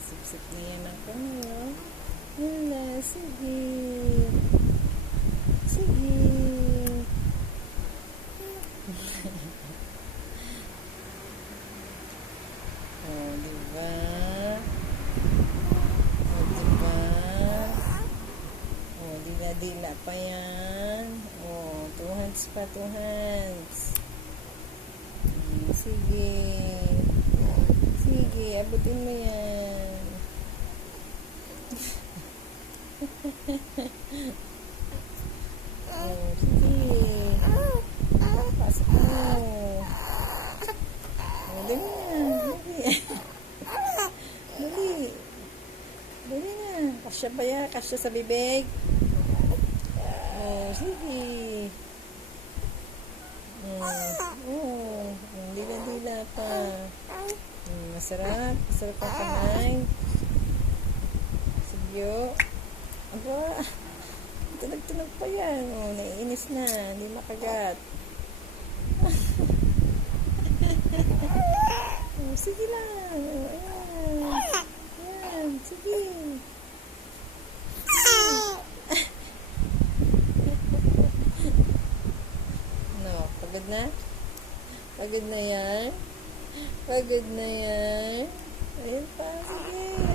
Sip-sip na yan ang kamay. Wala, sige. Sige. Oh, diba? Oh, diba? Oh, dila-dila pa yan. Oh, 2 hands pa, 2 hands. Sige. Sige, abutin mo yan. Oh, sige. Pasok mo. Oh, dali na. Dali. Dali na. Kasya ba yan? Kasya sa bibig? Oh, sige. Oh, dila-dila pa. Masarap. Masarap ang kamay. Sigyo. Aba, tunog-tunog pa yan. Oh, naiinis na. Hindi makagat. Oh, sige lang. Oh, ayan. Ayan. Sige. No, pagod na? Pagod na yan? Pagod na yan? Ayun pa, sige.